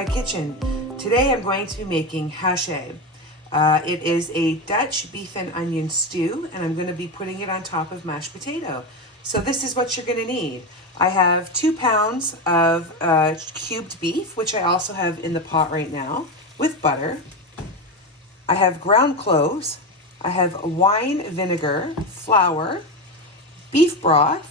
my kitchen. Today I'm going to be making hachée. It is a Dutch beef and onion stew, and I'm going to be putting it on top of mashed potato. So this is what you're going to need. I have 2 pounds of cubed beef, which I also have in the pot right now, with butter. I have ground cloves. I have wine vinegar, flour, beef broth,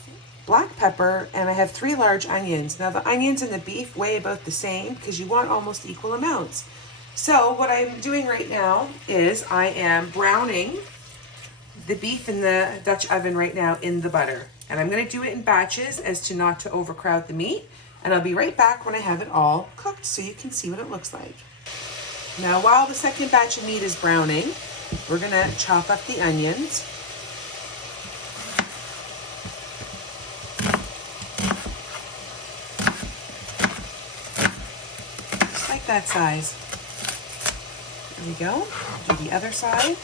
black pepper, and I have 3 large onions. Now the onions and the beef weigh about the same because you want almost equal amounts. So what I'm doing right now is I am browning the beef in the Dutch oven right now in the butter. And I'm going to do it in batches as to not to overcrowd the meat. And I'll be right back when I have it all cooked so you can see what it looks like. Now while the second batch of meat is browning, we're going to chop up the onions. Just like that size. There we go. Do the other side.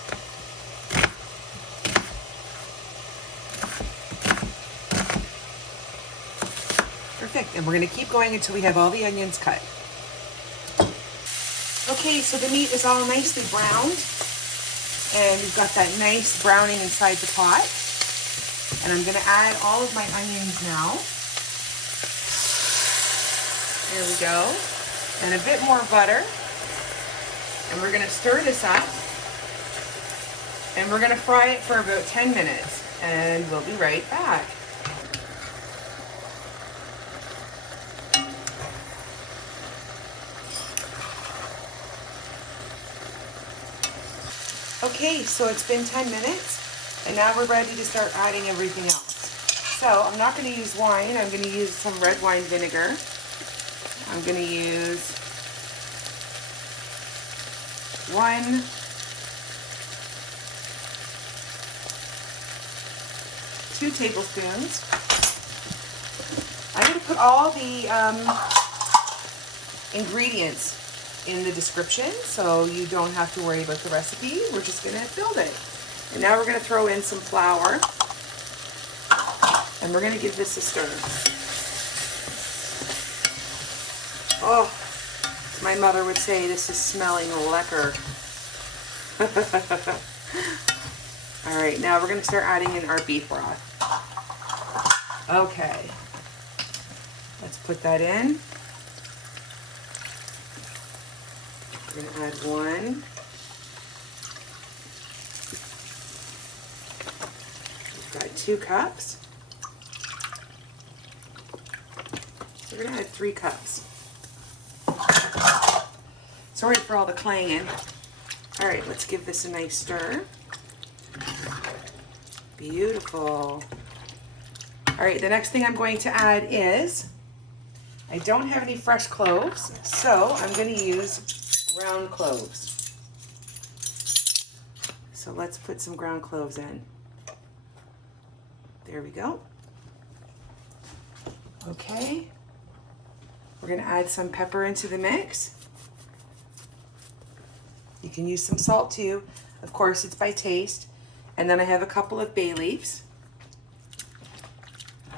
Perfect. And we're going to keep going until we have all the onions cut. Okay, so the meat is all nicely browned. And we've got that nice browning inside the pot. And I'm going to add all of my onions now. There we go. And a bit more butter. And we're going to stir this up. And we're going to fry it for about 10 minutes. And we'll be right back. Okay, so it's been 10 minutes, and now we're ready to start adding everything else. So I'm not going to use wine. I'm going to use some red wine vinegar. I'm going to use 2 tablespoons. I'm going to put all the ingredients in the description, so you don't have to worry about the recipe. We're just going to build it. And now we're going to throw in some flour, and we're going to give this a stir. Oh, as my mother would say, this is smelling lekker. All right, now we're going to start adding in our beef broth. Okay, let's put that in. We're going to add 1. We've got 2 cups. So we're going to add 3 cups. Sorry for all the clanging. All right, let's give this a nice stir. Beautiful. All right, the next thing I'm going to add is, I don't have any fresh cloves, so I'm going to use ground cloves. So let's put some ground cloves in. There we go. Okay. We're going to add some pepper into the mix. You can use some salt too. Of course, it's by taste. And then I have a couple of bay leaves.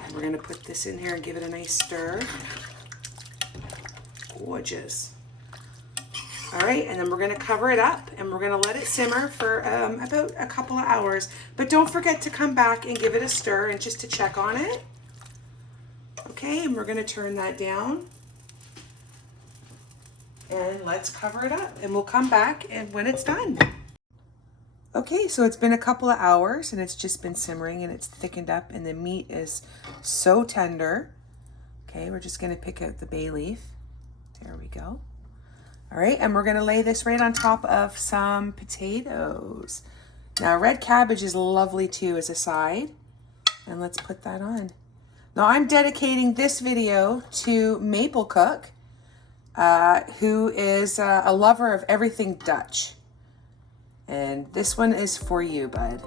And we're going to put this in here and give it a nice stir. Gorgeous. All right, and then we're going to cover it up and we're going to let it simmer for about a couple of hours. But don't forget to come back and give it a stir and just to check on it. Okay, and we're going to turn that down. And let's cover it up and we'll come back and when it's done. Okay, so it's been a couple of hours and it's just been simmering and it's thickened up and the meat is so tender. Okay, we're just going to pick out the bay leaf. There we go. All right, and we're going to lay this right on top of some potatoes. Now, red cabbage is lovely too as a side. And let's put that on. Now, I'm dedicating this video to Maple Cook, who is a lover of everything Dutch. And this one is for you, bud.